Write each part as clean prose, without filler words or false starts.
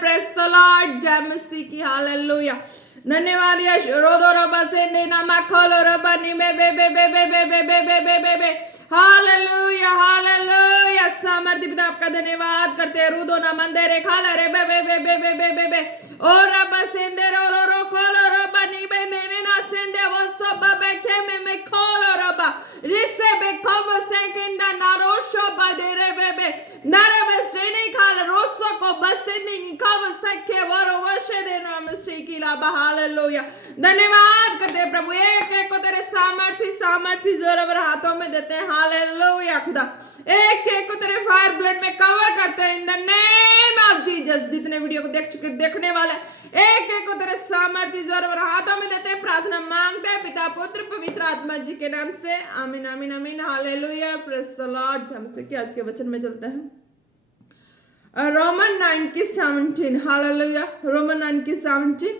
Praise the Lord, जय मसीह की, hallelujah. धन्यवाद यीशु। रोदो रबा सेंदे नामा खोलो रबा निमे बे बे बे बे बे बे बे बे बे बे बे हालेलुया हालेलुया। सामर्थ्य पिता आपका धन्यवाद करते हैं। रुदो ना मंदिरे खाला रे बे बे बे बे बे बे बे बे ओ रबा सेंदे रो रो रो खोलो रबा निमे नेने ना सेंदे वो सब बे के में खोलो रबा रिसे बे कब से किंदा नारोशो बदे रे बे बे नारे बे सेने खाला रोसो को बसे नहीं कब से के वरो वशे दे नाम से किला हालेलुया। धन्यवाद करते हैं प्रभु। एक एक को तेरे सामर्थ्य जोर हाथों में देते हैं। हालेलुया खुदा। एक एक को तेरे फायर ब्लड में कवर करते हैं इन द नेम ऑफ जीसस। जितने वीडियो को देख चुके देखने वाले एक एक को तेरे सामर्थ्य जोर हाथों में देते हैं। प्रार्थना मांगते हैं पिता पुत्र पवित्र आत्मा जी के नाम से, आमीन आमीन आमीन। Hallelujah praise the Lord. हमसे कि आज के वचन में चलते हैं रोमन 9:17। हालेलुया। रोमन 9:17।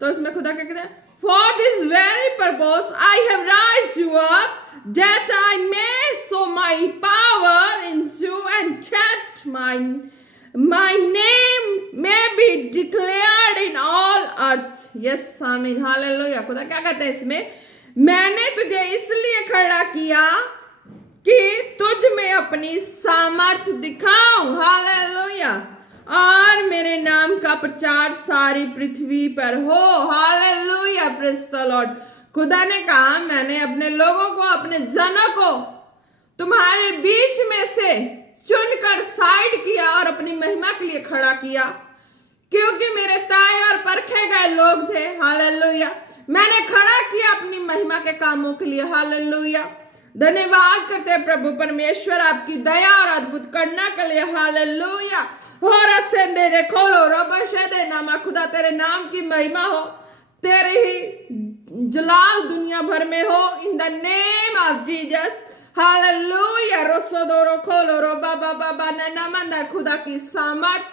तो इसमें खुदा क्या कहते हैं? For this very purpose I have raised you up, that I may show my power in you, and that my name may be declared in all earth. Yes, आमीन, hallelujah. खुदा क्या कहते हैं इसमें? मैंने तुझे इसलिए खड़ा किया कि तुझ में अपनी सामर्थ दिखाऊं। हालेलुया। और मेरे नाम का प्रचार सारी पृथ्वी पर हो। Hallelujah praise the Lord. खुदा ने कहा मैंने अपने लोगों को, अपने जनों को तुम्हारे बीच में से चुनकर साइड किया और अपनी महिमा के लिए खड़ा किया, क्योंकि मेरे ताए और परखे गए लोग थे। हालेलुया। मैंने खड़ा किया अपनी महिमा के कामों के लिए। हालेलुया। धन्यवाद करते हैं प्रभु परमेश्वर आपकी दया और अद्भुत करना के लिए। हालेलुया। खोलो रबशे दे नामा खुदा तेरे नाम की महिमा हो, तेरे ही जलाल दुनिया भर में हो in the name of Jesus. Hallelujah. रोसो दो खोलो रो बाबा बाबा ना मंदा खुदा की सामर्थ,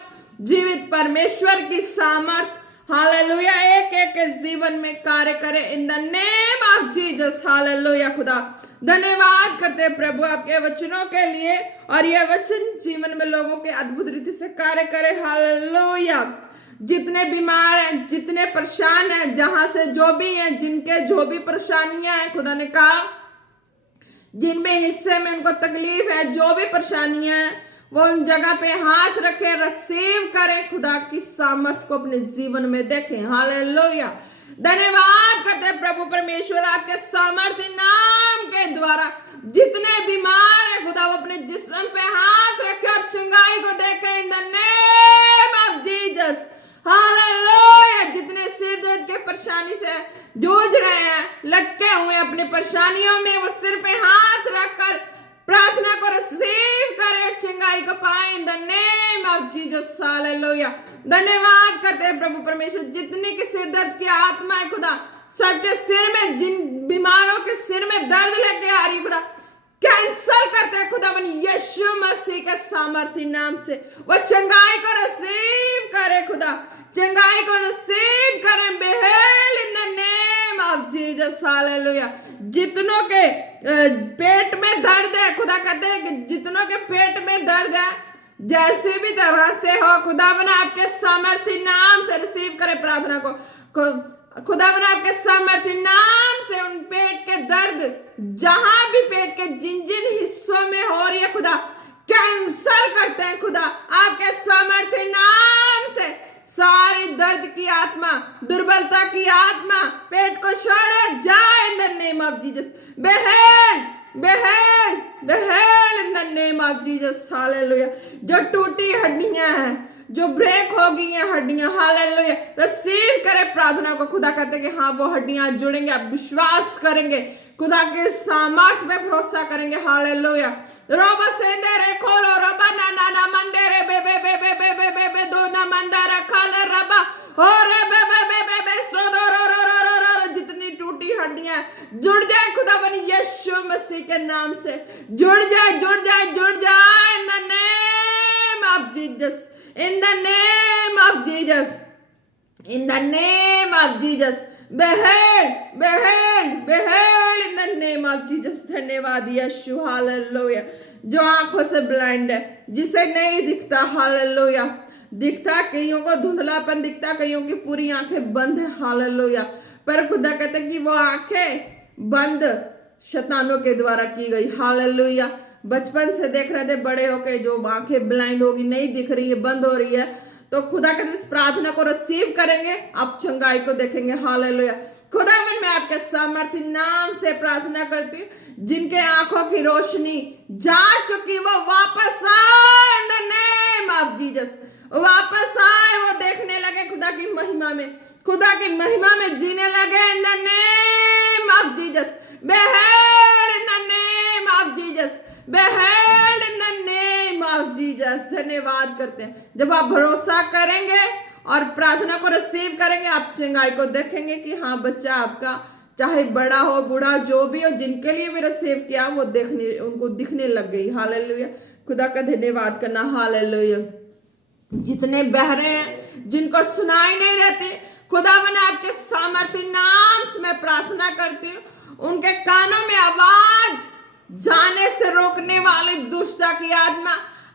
जीवित परमेश्वर की सामर्थ। हालेलुया। एक एक के जीवन में कार्य करे इन द नेम ऑफ जीसस। हालेलुया खुदा। धन्यवाद करते हैं प्रभु आपके वचनों के लिए, और यह वचन जीवन में लोगों के अद्भुत रीति से कार्य करे। हालेलुया। जितने बीमार हैं, जितने परेशान हैं, जहां से जो भी हैं, जिनके जो भी परेशानियां हैं, खुदा ने कहा जिन भी हिस्से में उनको तकलीफ है, जो भी परेशानियां हैं, वो उन जगह पे हाथ रखे, रिसीव करे, खुदा की सामर्थ को अपने जीवन में देखें। हालेलुया। धन्यवाद करते हैं प्रभु परमेश्वर आपके सामर्थ्य नाम के द्वारा जितने बीमार हैं खुदा वो अपने जिस्म पे हाथ रखे और चंगाई को देखे इन the name of Jesus. Hallelujah. जितने सिर दर्द के परेशानी से जूझ रहे हैं, लटके हुए अपनी परेशानियों में, वो सिर पे हाथ रखकर प्रार्थना को रिसीव करे, चंगाई को पाए इन the name of Jesus. Hallelujah. धन्यवाद करते हैं प्रभु परमेश्वर जितने के सिर दर्द की आत्मा है खुदा, सबके सिर में, जिन बीमारों के सिर में दर्द लेके आ रही खुदा, कैंसल करते हैं खुदा बनी यीशु मसीह के सामर्थ्य नाम से। वो चंगाई को रिसीव करे खुदा, चंगाई को रिसीव करें be healed in the name of Jesus. हालेलुया। जितनों के पेट में दर्द है खुदा कहते हैं कि जितनों के पेट में दर्द है, जैसे भी तरह से हो, खुदा बना आपके सामर्थ्य नाम से रिसीव करे प्रार्थना को। खुदा बना आपके सामर्थ्य नाम से उन पेट के दर्द, जहां भी पेट के जिन जिन हिस्सों में हो रही है खुदा, कैंसल करते हैं खुदा आपके सामर्थ्य नाम से। सारी दर्द की आत्मा, दुर्बलता की आत्मा पेट को छोड़ जाए in the name of Jesus. Be healed be healed be healed in the name of Jesus. हालेलुया। जो टूटी हड्डियां हैं, जो ब्रेक हो गई हैं हड्डियां, हालेलुया, रिसीव करे प्रार्थना को। खुदा कहते हैं कि हाँ वो हड्डियां जुड़ेंगे, आप विश्वास करेंगे, खुदा के सामर्थ में भरोसा करेंगे। हालेलुया। रोबा सेंदे रे खोलो रबा ना ना ना मंदे रे बे बे बे बे बे बे बे बे दो ना मंदा रखा ले रबा हो रे बे बे बे बे बे सो दो रो रो रो रो रो। जितनी टूटी हड्डियां जुड़ जाए खुदा बनी यीशु मसीह के नाम से, जुड़ जाए जुड़ जाए जुड़ जाए in the name of Jesus, in the name of Jesus, in the name of Jesus. Be healed be healed be healed in the name of Jesus. धन्यवाद यीशु। हालेलुया। जो आंखों से ब्लाइंड है, जिसे नहीं दिखता, हालेलुया, दिखता, कईयों को धुंधलापन दिखता, कईयों की पूरी आंखें बंद है। हालेलुया। पर खुदा कहते कि वो आंखें बंद शैतानों के द्वारा की गई। हालेलुया। बचपन से देख रहे थे, बड़े होके जो आंखें ब्लाइंड होगी, नहीं दिख रही है, बंद हो रही है, तो खुदा कहते इस प्रार्थना को रिसीव करेंगे, आप चंगाई को देखेंगे। हालेलुया। खुदावन मैं आपके सामर्थ्य नाम से प्रार्थना करती हूँ, जिनके आंखों की रोशनी जा चुकी वो वापस आए इन द नेम ऑफ जीसस। वापस आए, वो देखने लगे खुदा की महिमा में, खुदा की महिमा में जीने लगे in the name of Jesus. Be healed in the name of Jesus, be healed in the name of Jesus. धन्यवाद करते हैं। जब आप भरोसा करेंगे और प्रार्थना को रिसीव करेंगे, आप चंगाई को देखेंगे कि हाँ बच्चा आपका चाहे बड़ा हो बूढ़ा जो भी हो, जिनके लिए भी रिसीव किया वो देखने, उनको दिखने लग गई। हालेलुया। खुदा का धन्यवाद करना। हालेलुया। जितने बहरे हैं, जिनको सुनाई नहीं देती, खुदा मैंने आपके सामर्थ्य नाम से मैं प्रार्थना करती हूँ, उनके कानों में आवाज जाने से रोकने वाली दुष्टता की आत्मा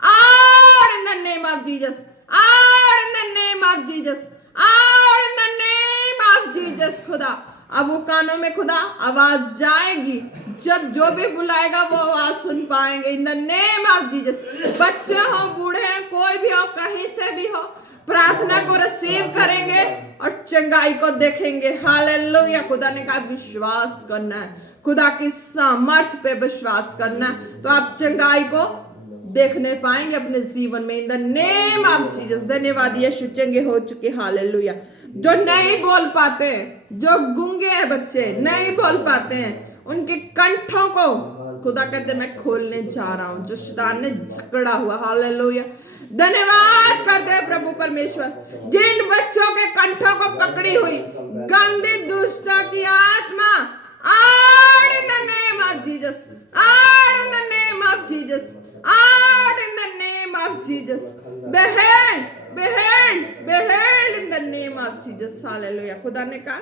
out in the name of Jesus, out in the name of Jesus, out in the name of Jesus. खुदा अब वो कानों में खुदा आवाज जाएगी, जब जो भी बुलाएगा वो आवाज सुन पाएंगे in the name of Jesus. बच्चे हो, बूढ़े हैं, कोई भी हो, कहीं से भी हो, प्रार्थना को रिसीव करेंगे और चंगाई को देखेंगे। हालेलुया। खुदा ने कहा विश्वास करना है, खुदा की सामर्थ पे विश्वास करना है, तो आप चंगाई को देखने पाएंगे अपने जीवन में इन द नेम ऑफ जीसस। धन्यवाद। यीशु चंगे हो चुके। हालेलुया। जो नहीं बोल पाते हैं, जो गूंगे हैं बच्चे, नहीं बोल पाते हैं, उनके कंठों को खुदा कहते मैं खोलने जा रहा हूं, जो शैतान ने जकड़ा हुआ। हालेलुया। धन्यवाद करते हैं प्रभु परमेश्वर, जिन बच्चों के कंठों को पकड़ी हुई गंदी दुष्टता की आत्मा out in the name of Jesus, out in the name of Jesus, out in the name of Jesus. Be healed be healed be healed in the name of Jesus. हालेलुया। खुदा ने कहा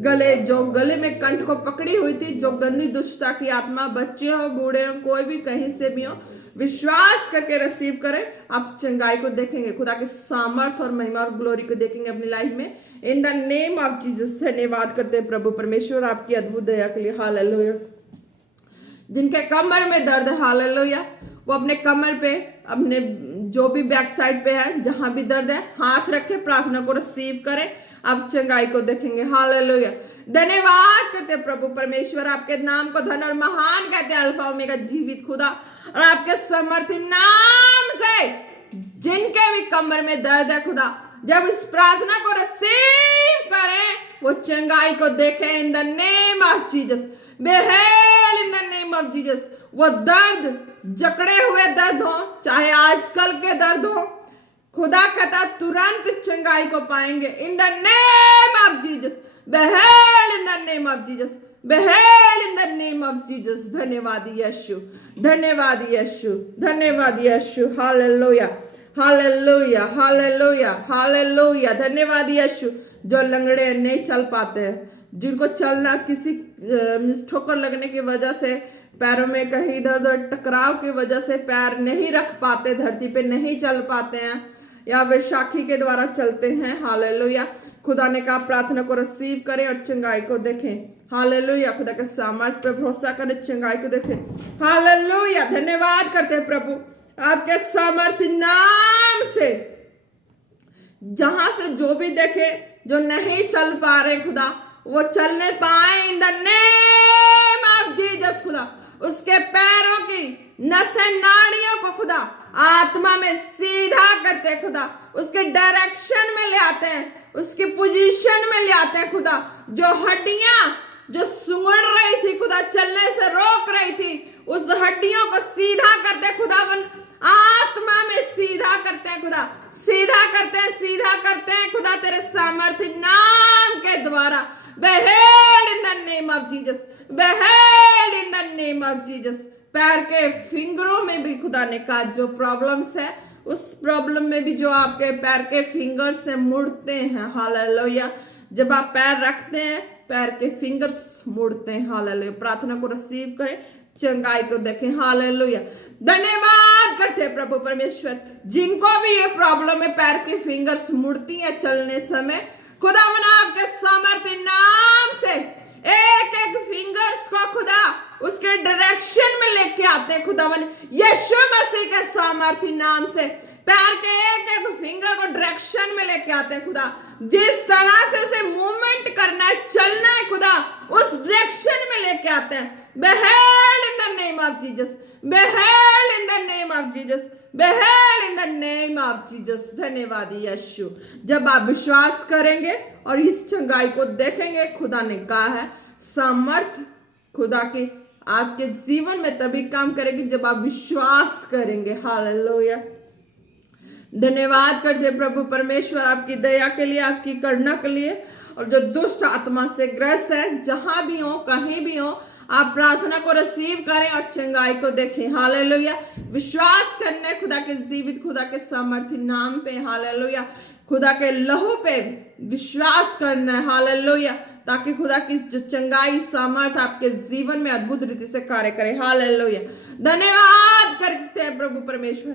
गले में कंठ को पकड़ी हुई थी, जो गंदी दुष्टता की आत्मा, बच्चे हो, बूढ़े हो, कोई भी कहीं से भी हो, विश्वास करके रिसीव करें, आप चंगाई को देखेंगे, खुदा के सामर्थ और महिमा और ग्लोरी को देखेंगे अपनी लाइफ में इन द नेम ऑफ जीसस। धन्यवाद करते हैं प्रभु परमेश्वर आपकी अद्भुत दया के लिए। हालेलुया। जिनके कमर में दर्द है, हालेलुया, वो अपने कमर पे, अपने जो भी बैक साइड पे है, जहां भी दर्द है, हाथ रखे, प्रार्थना को रिसीव करें, आप चंगाई को देखेंगे। हालेलुया। धन्यवाद करते प्रभु परमेश्वर, आपके नाम को धन और महान कहते हैं, अल्फा ओमेगा जीवित खुदा, और आपके समर्थी नाम से जिनके भी कमर में दर्द है खुदा, जब इस प्रार्थना को रिसीव करें, वो चंगाई को देखें in the name of Jesus. Be healed in the name of Jesus. वो दर्द, जकड़े हुए दर्द हो, चाहे आजकल के दर्द हो, खुदा कहता तुरंत चंगाई को पाएंगे in the name of Jesus. Be healed in the name of Jesus, be healed in the name of Jesus. धन्यवाद यीशु, धन्यवाद यीशु, धन्यवाद यीशु। हालेलुया, हालेलुया, हालेलुया, हालेलुया। धन्यवाद यीशु। जो लंगड़े नहीं चल पाते हैं, जिनको चलना किसी ठोकर लगने की वजह से, पैरों में कहीं इधर उधर टकराव की वजह से पैर नहीं रख पाते, धरती पे नहीं चल पाते हैं, या वैशाखी के द्वारा चलते हैं। हालेलुया। खुदा ने कहा प्रार्थना को रिसीव करें और चंगाई को देखें। हालेलुया। खुदा के सामर्थ्य पर भरोसा करें, चंगाई को देखें। हालेलुया। धन्यवाद करते हैं प्रभु आपके सामर्थ्य नाम से, जहां से जो भी देखे, जो नहीं चल पा रहे खुदा, वो चलने पाए इन द नेम ऑफ जीसस। खुदा उसके पैरों की नसें नाड़ियों को खुदा आत्मा में सीधा करते हैं खुदा, उसके डायरेक्शन में ले आते हैं, उसकी पोजीशन में ले आते हैं खुदा। जो हड्डियां जो सुंगड़ रही थी खुदा, चलने से रोक रही थी, उस हड्डियों को सीधा करते खुदावन, आत्मा में सीधा करते हैं खुदा, सीधा करते हैं, सीधा करते हैं खुदा तेरे सामर्थ्य नाम के द्वारा। Be healed in the name of Jesus, be healed in the name of Jesus. पैर के फिंगरों में भी खुदा ने कहा जो प्रॉब्लम्स है, उस प्रॉब्लम में भी जो आपके पैर के फिंगर से मुड़ते हैं। हालेलुया। जब आप पैर रखते हैं, पैर के फिंगर्स मुड़ते हैं। हालेलुया। प्रार्थना को रिसीव करें, चंगाई को देखें। हालेलुया। धन्यवाद करते हैं प्रभु परमेश्वर, जिनको भी ये प्रॉब्लम है, पैर की फिंगर्स मुड़ती है चलने समय, खुदावन आपके सामर्थ्य नाम से एक एक फिंगर्स को खुदा उसके डायरेक्शन में लेके आते हैं खुदावन यीशु मसीह के सामर्थ्य नाम से। पैर के एक एक फिंगर को डायरेक्शन में लेके आते हैं खुदा, जिस तरह से उसे मूवमेंट करना है, चलना है खुदा, उस डायरेक्शन में लेके आते हैं। Be healed in the name of Jesus, be healed in the name of Jesus, be healed in the name of Jesus. धन्यवाद यीशु। जब आप विश्वास करेंगे और इस चंगाई को देखेंगे, खुदा ने कहा है सामर्थ खुदा की आपके जीवन में तभी काम करेगी जब आप विश्वास करेंगे। हालेलुया। धन्यवाद करते प्रभु परमेश्वर आपकी दया के लिए, आपकी करुणा के लिए। और जो दुष्ट आत्मा से ग्रस्त है, जहां भी हो, कहीं भी हो, आप प्रार्थना को रिसीव करें और चंगाई को देखें। हालेलुया। विश्वास करने खुदा के जीवित, खुदा के सामर्थ्य नाम पे, हालेलुया, खुदा के लहू पे विश्वास करना है। हालेलुया। ताकि खुदा की जो चंगाई सामर्थ आपके जीवन में अद्भुत रीति से कार्य करे। हालेलुया। धन्यवाद करते हैं प्रभु परमेश्वर।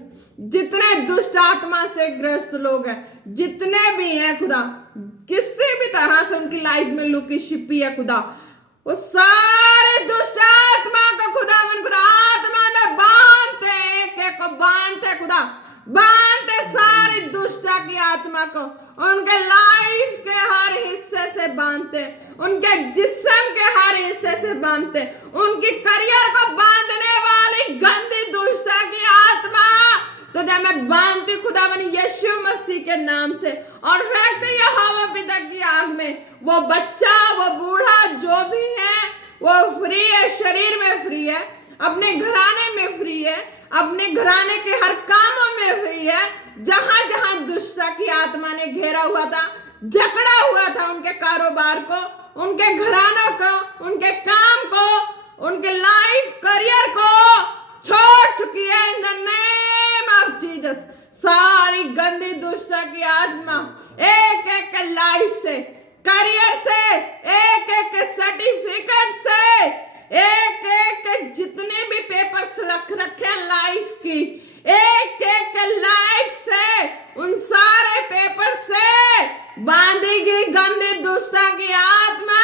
जितने दुष्ट आत्मा से ग्रस्त लोग हैं, जितने भी हैं खुदा, किसी भी तरह से उनकी लाइफ में लुकी छिपी है खुदा, वो सारे दुष्ट आत्मा को खुदा आत्मा में बांधते, एक एक को बांधते खुदा, बांधते सारी दुष्टता की आत्मा को, उनके लाइफ के हर हिस्से से बांधते, उनके जिस्म के हर हिस्से से बांधते, उनकी करियर को बांधने वाली गंदी दुष्टता की आत्मा तो जब मैं बांधती खुदावन यीशु मसीह के नाम से और फेंकते यहोवा पिता की आग में, वो बच्चा, वो बूढ़ा जो भी है वो फ्री है, शरीर में फ्री है, अपने घराने में फ्री है, अपने घराने के हर कामों में फ्री है। जहां जहां दुष्टता की आत्मा ने घेरा हुआ था, जकड़ा हुआ था उनके कारोबार को, उनके घरानों को, उनके काम को, उनके लाइफ करियर को छोड़ चुकी है इन द नेम ऑफ जीसस। सारी गंदी दुष्टता की आत्मा एक एक लाइफ से, करियर से, एक एक सर्टिफिकेट से, एक एक जितने भी पेपर्स रखे लाइफ की, एक एक लाइफ से, उन सारे पेपर से बांधी गई गंदी दुष्टता की आत्मा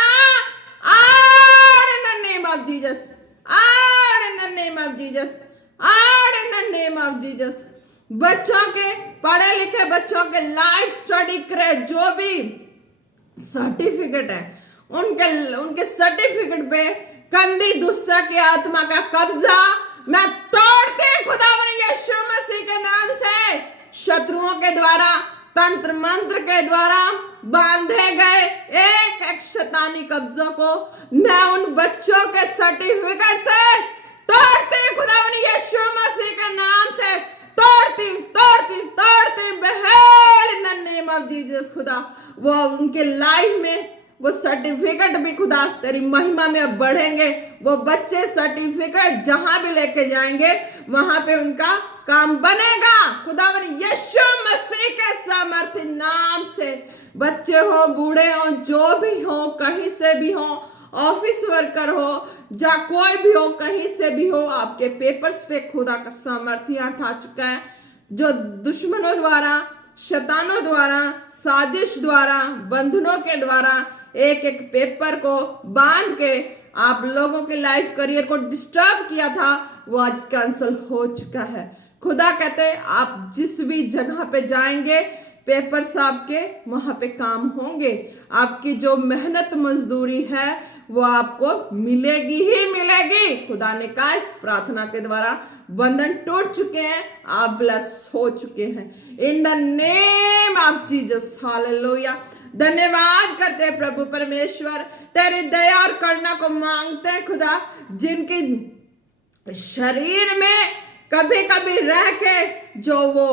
out in the name of Jesus, out in the name of Jesus, out in the name of Jesus। बच्चों के, पढ़े लिखे बच्चों के लाइफ स्टडी करे जो भी सर्टिफिकेट है, उनके सर्टिफिकेट पे गंदी दुष्टता की आत्मा का कब्जा मैं तोड़ते खुदावन यीशु मसीह के नाम से। शत्रुओं के द्वारा, तंत्र मंत्र के द्वारा बांधे गए एक एक शैतानी कब्जों को मैं उन बच्चों के सर्टिफिकेट से तोड़ती खुदावन यीशु मसीह के नाम से, तोड़ती तोड़ती तोड़ती be healed in the name of Jesus. खुदा वो उनके लाइफ में वो सर्टिफिकेट भी खुदा तेरी महिमा में अब बढ़ेंगे। वो बच्चे सर्टिफिकेट जहां भी लेके जाएंगे वहां पे उनका काम बनेगा खुदावन यीशु मसीह के सामर्थ्य नाम से। बच्चे हो, बूढ़े हो, जो भी हो, कहीं से भी हो, ऑफिस वर्कर हो, जा कोई भी हो, कहीं से भी हो, आपके पेपर्स पे खुदा का सामर्थ्य आ चुका है। जो दुश्मनों द्वारा, शैतानों द्वारा, साजिश द्वारा, बंधनों के द्वारा एक एक पेपर को बांध के आप लोगों के लाइफ करियर को डिस्टर्ब किया था, वो आज कैंसिल हो चुका है। खुदा कहते हैं आप जिस भी जगह पे जाएंगे पेपर्स आपके वहां पे काम होंगे। आपकी जो मेहनत मजदूरी है वो आपको मिलेगी ही मिलेगी। खुदा ने कहा इस प्रार्थना के द्वारा बंधन टूट चुके हैं, आप ब्लेस हो चुके हैं इन the name of Jesus. Hallelujah. धन्यवाद करते हैं प्रभु परमेश्वर, तेरी दया और करुणा को मांगते हैं खुदा, जिनके शरीर में कभी कभी रह के जो वो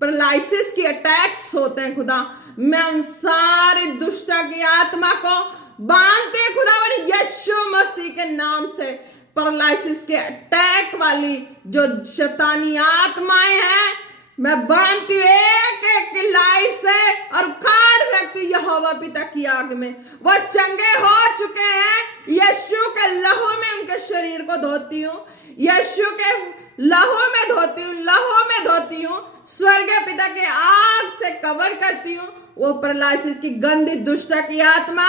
पैरालिसिस की अटैक्स होते हैं खुदा, मैं उन सारी दुष्टता की आत्मा को बांधते हैं खुदावन यीशु मसीह के नाम से। पैरालिसिस के अटैक वाली जो शैतानी आत्माएं हैं मैं बांधती हूँ एक एक की लाइफ से और खाड़ फेंकती हूँ यहोवा पिता की आग में। वो चंगे हो चुके हैं, यीशु के लहू में उनके शरीर को धोती हूँ, यीशु के लहू में धोती हूँ, लहू में धोती हूँ, स्वर्गीय पिता के आग से कवर करती हूँ। वो पैरालिसिस की गंदी दुष्ट की आत्मा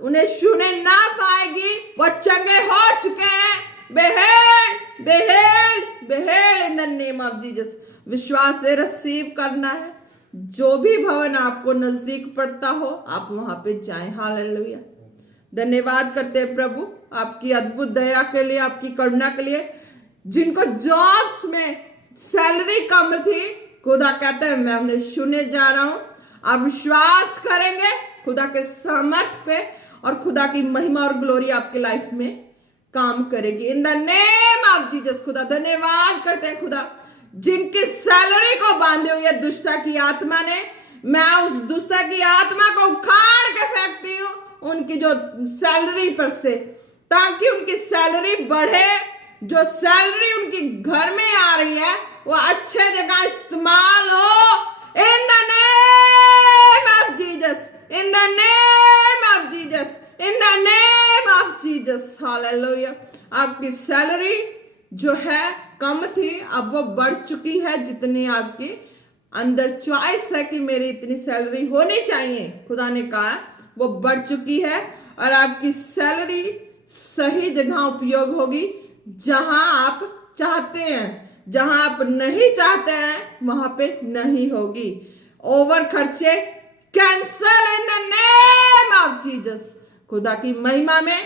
उन्हें छूने ना पाएगी। वो चंगे हो चुके हैं। Be healed be healed be healed in the name of Jesus. विश्वास से रिसीव करना है। जो भी भवन आपको नजदीक पड़ता हो आप वहां पे जाएं। हालेलुया। धन्यवाद करते हैं प्रभु आपकी अद्भुत दया के लिए, आपकी करुणा के लिए। जिनको जॉब्स में सैलरी कम थी, खुदा कहते हैं मैं उन्हें छूने जा रहा हूं। आप विश्वास करेंगे खुदा के सामर्थ पे और खुदा की महिमा और ग्लोरी आपकी लाइफ में काम करेगी इन द नेम ऑफ जीसस। खुदा धन्यवाद करते हैं खुदा जिनकी सैलरी को बांधे हुए दुष्टा की आत्मा ने, मैं उस दुष्टा की आत्मा को उखाड़ के फेंकती हूँ उनकी जो सैलरी पर से, ताकि उनकी सैलरी बढ़े। जो सैलरी उनकी घर में आ रही है वो अच्छे जगह इस्तेमाल हो in the name of Jesus, in the name of Jesus, in the name of Jesus. Hallelujah. आपकी सैलरी जो है कम थी अब वो बढ़ चुकी है। जितनी आपके अंदर चॉइस है कि मेरी इतनी सैलरी होनी चाहिए, खुदा ने कहा वो बढ़ चुकी है। और आपकी सैलरी सही जगह उपयोग होगी जहां आप चाहते हैं। जहां आप नहीं चाहते हैं वहां पे नहीं होगी। ओवर खर्चे cancel in the name of Jesus. खुदा की महिमा में,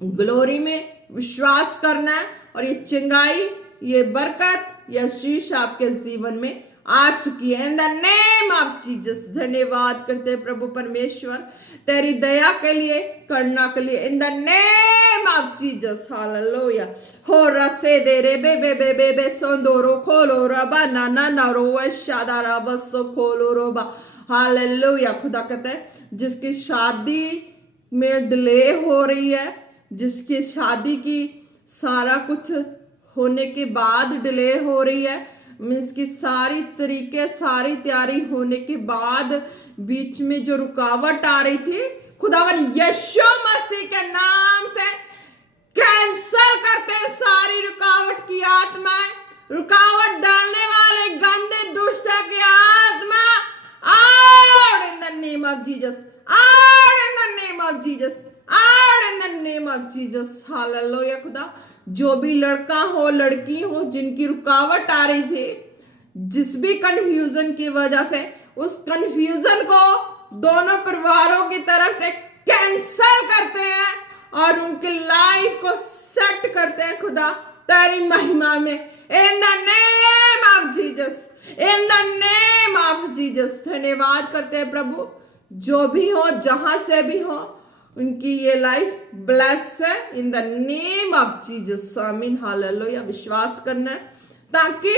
ग्लोरी में विश्वास करना है और ये चंगाई, ये बरकत, ये शीश आपके जीवन में आ चुकी है इन द नेम ऑफ जीसस। धन्यवाद करते हैं प्रभु परमेश्वर तेरी दया के लिए, करुणा के लिए इन the name of Jesus. Hallelujah. हो रसे दे रे बे बे बे बे बे सोंदोरो खोलो रबा ना ना ना रो शादारा बसो खोलो रोबा। हालेलुया। खुदा कहते हैं जिसकी शादी में डिले हो रही है, जिसकी शादी की सारा कुछ होने के बाद डिले हो रही है, मीन्स की सारी तरीके सारी तैयारी होने के बाद बीच में जो रुकावट आ रही थी, खुदावन यीशु मसीह के नाम से कैंसल करते हैं सारी रुकावट की आत्माएं। रुकावट डालने वाले गंदे दुष्ट की आत्मा out in the name of Jesus, out in the name of Jesus, out in the name of Jesus. हालेलुया। खुदा जो भी लड़का हो लड़की हो जिनकी रुकावट आ रही थी, जिस भी कंफ्यूजन की वजह से, उस कंफ्यूजन को दोनों परिवारों की तरफ से कैंसल करते हैं और उनकी लाइफ को सेट करते हैं खुदा तेरी महिमा में इन the name of Jesus, in the name of Jesus. धन्यवाद करते हैं प्रभु जो भी हो जहां से भी हो उनकी ये लाइफ ब्लेस है इन द नेम ऑफ जीसस। आमीन। हालेलुया। विश्वास करना है ताकि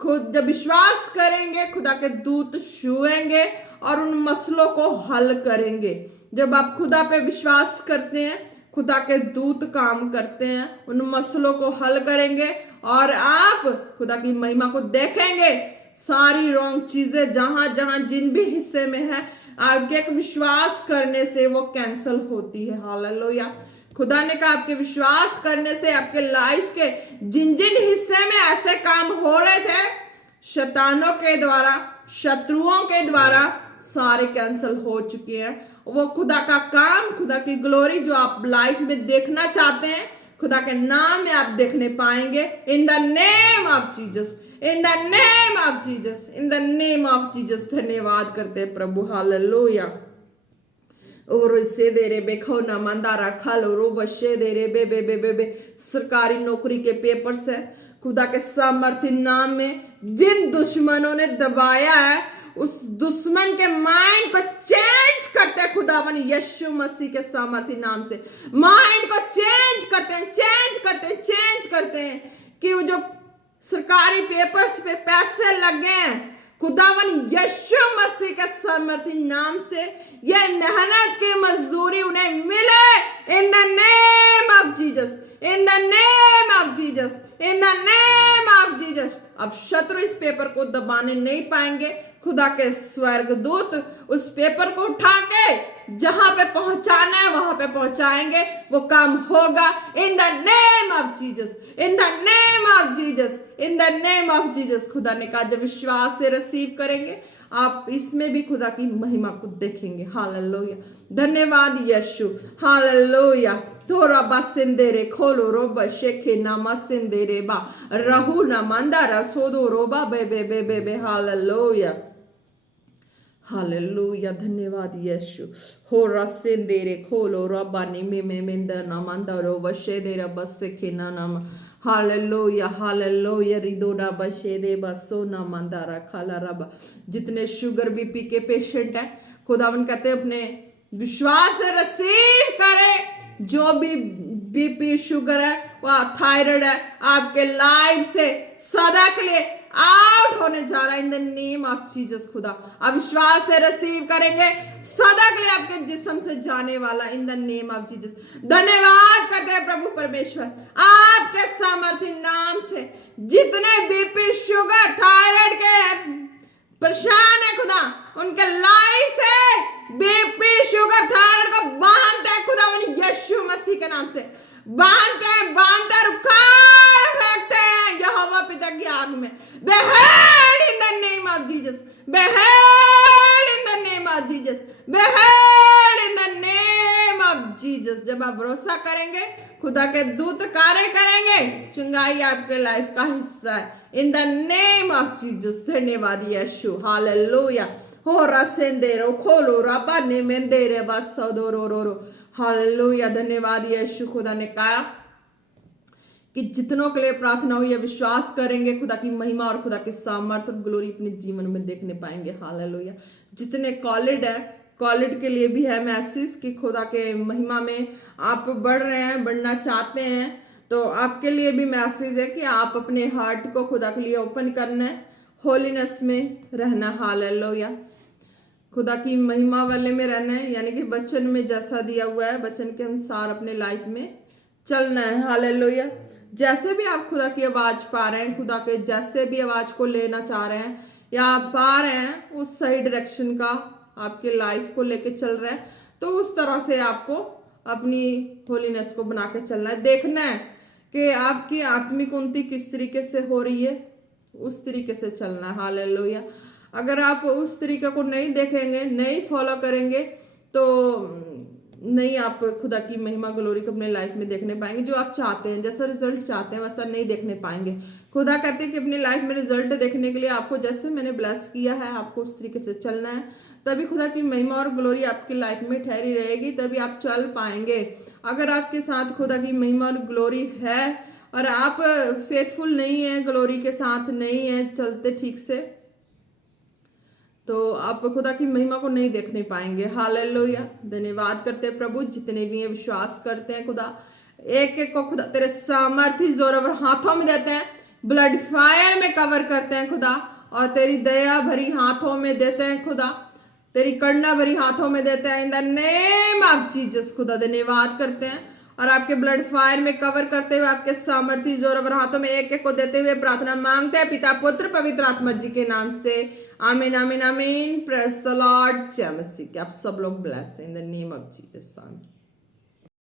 खुद जब विश्वास करेंगे खुदा के दूत छुएंगे और उन मसलों को हल करेंगे। जब आप खुदा पे विश्वास करते हैं खुदा के दूत काम करते हैं, उन मसलों को हल करेंगे और आप खुदा की महिमा को देखेंगे। सारी रॉन्ग चीजें जहां जहां जिन भी हिस्से में है आपके एक विश्वास करने से वो कैंसल होती है। हालेलुया। खुदा ने कहा आपके विश्वास करने से आपके लाइफ के जिन जिन हिस्से में ऐसे काम हो रहे थे शैतानों के द्वारा, शत्रुओं के द्वारा, सारे कैंसल हो चुके हैं। वो खुदा का काम, खुदा की ग्लोरी जो आप लाइफ में देखना चाहते हैं खुदा के नाम में आप देखने पाएंगे in the name of Jesus, in the name of Jesus, in the name of Jesus. धन्यवाद करते हैं प्रभु। हालेलुया। और इसे दे रे बेखो ना मंदारा खालो रो बशे दे रे बे बे बे बे बे सरकारी नौकरी के पेपर्स है खुदा के सामर्थ्य नाम में जिन दुश्मनों ने दबाया है उस दुश्मन के माइंड को चेंज करते हैं खुदावन यीशु मसीह के सामर्थ्य नाम से। माइंड को चेंज करते हैं, चेंज करते हैं, चेंज करते हैं कि वो जो सरकारी पेपर्स पे पैसे लगे हैं खुदावन यीशु मसीह के सामर्थ्य नाम से ये मेहनत की मजदूरी उन्हें मिले इन the name of Jesus, in the name of Jesus, in the name of Jesus. अब शत्रु इस पेपर को दबाने नहीं पाएंगे खुदा के स्वर्गदूत उस पेपर को उठा के जहां पे पहुंचाना है वहां पे पहुंचाएंगे, वो काम होगा इन the name of Jesus, in the name of Jesus, in the name of Jesus. खुदा ने कहा जब विश्वास से रिसीव करेंगे आप इसमें भी खुदा की महिमा को देखेंगे। हालेलुया, धन्यवाद यीशु, हालेलुया। थोड़ा बसिंदेरे खोलो रोबा शेखे नामा सिंदेरे बा रहू ना मंदारा सोदो रोबा बे बे बे बे बे। हालेलुया, हालेलुया, धन्यवाद यीशु। हो रसिंदेरे खोलो रबा निमे में मिंदर ना मंदारो बशेदेरा बसेखे ना नाम। हालेलुया, हालेलुया, रिदोरा बशेदे बसोना मंदारा खाला रबा। जितने शुगर बीपी के पेशेंट हैं खुदावन कहते हैं अपने विश्वास से रिसीव करें। जो भी बीपी शुगर है वह थायराइड है आपके लाइफ से सदा के लिए आउट होने जा रहा है इन द नेम ऑफ जीसस। खुदा आप विश्वास से रिसीव करेंगे सदा के लिए आपके जिस्म से जाने वाला इन द नेम ऑफ जीसस। धन्यवाद करते हैं प्रभु परमेश्वर आपके सामर्थ्य नाम से जितने बीपी शुगर थायराइड के परेशान है खुदा उनके लाइफ से बीपी शुगर थायराइड को बांधते हैं खुदा यीशु मसीह के नाम से बांधते हैं, बांधते उखाड़ फेंकते हैं यहोवा पिता की आग में। Behead in the name of Jesus, behead in the name of Jesus, behead in the name of Jesus। जब आप भरोसा करेंगे खुदा के दूत कार्य करेंगे, चंगाई आपके लाइफ का हिस्सा है इन द नेम ऑफ जीसस। धन्यवाद यीशु, हालेलुया। हो रसेंदेरो खोलो रबा ने मेंदेरे बसदोरो। हालेलुया, धन्यवाद यीशु। खुदा ने कहा कि जितनों के लिए प्रार्थना हुई है विश्वास करेंगे खुदा की महिमा और खुदा के सामर्थ और ग्लोरी अपने जीवन में देखने पाएंगे। हालेलुया। जितने कॉलेड है कॉलेड के लिए भी है मैसेज कि खुदा के महिमा में आप बढ़ रहे हैं, बढ़ना चाहते हैं तो आपके लिए भी मैसेज है कि आप अपने हार्ट को खुदा के लिए ओपन करना है, होलीनेस में रहना। हालेलुया, खुदा की महिमा वाले में रहना है, यानी कि वचन में जैसा दिया हुआ है वचन के अनुसार अपने लाइफ में चलना है। हालेलुया। जैसे भी आप खुदा की आवाज पा रहे हैं, खुदा के जैसे भी आवाज को लेना चाह रहे हैं या आप पा रहे हैं उस सही डायरेक्शन का आपके लाइफ को लेके चल रहा है, तो उस तरह से आपको अपनी होलीनेस को बना के चलना है। देखना है कि आपकी आत्मिक उन्नति किस तरीके से हो रही है, उस तरीके से चलना है। हालेलुया। अगर आप उस तरीके को नहीं देखेंगे, नहीं फॉलो करेंगे तो नहीं आप खुदा की महिमा ग्लोरी को अपने लाइफ में देखने पाएंगे। जो आप चाहते हैं, जैसा रिजल्ट चाहते हैं वैसा नहीं देखने पाएंगे। खुदा कहते हैं कि अपनी लाइफ में रिजल्ट देखने के लिए आपको जैसे मैंने ब्लेस किया है आपको उस तरीके से चलना है, तभी खुदा की महिमा और ग्लोरी आपकी लाइफ में ठहरी रहेगी, तभी आप चल पाएंगे। अगर आपके साथ खुदा की महिमा और ग्लोरी है और आप फेथफुल नहीं है, ग्लोरी के साथ नहीं है, चलते ठीक से, तो आप खुदा की महिमा को नहीं देखने पाएंगे। हालेलुया। धन्यवाद करते हैं प्रभु, जितने भी हैं विश्वास करते हैं खुदा एक एक को खुदा तेरे सामर्थ्य जोर हाथों में देते हैं, ब्लड फायर में कवर करते हैं खुदा, और तेरी दया भरी हाथों में देते हैं खुदा, तेरी करुणा भरी हाथों में देते हैं इन द नेम ऑफ जीसस। खुदा धन्यवाद करते हैं और आपके ब्लड फायर में कवर करते हुए आपके सामर्थ्य जोर हाथों में एक एक को देते हुए प्रार्थना मांगते हैं पिता पुत्र पवित्र आत्मा जी के नाम से। आमीन आमीन आमीन। Praise the Lord. जय मसीह। आप सब लोग bless in the name of Jesus. आमीन।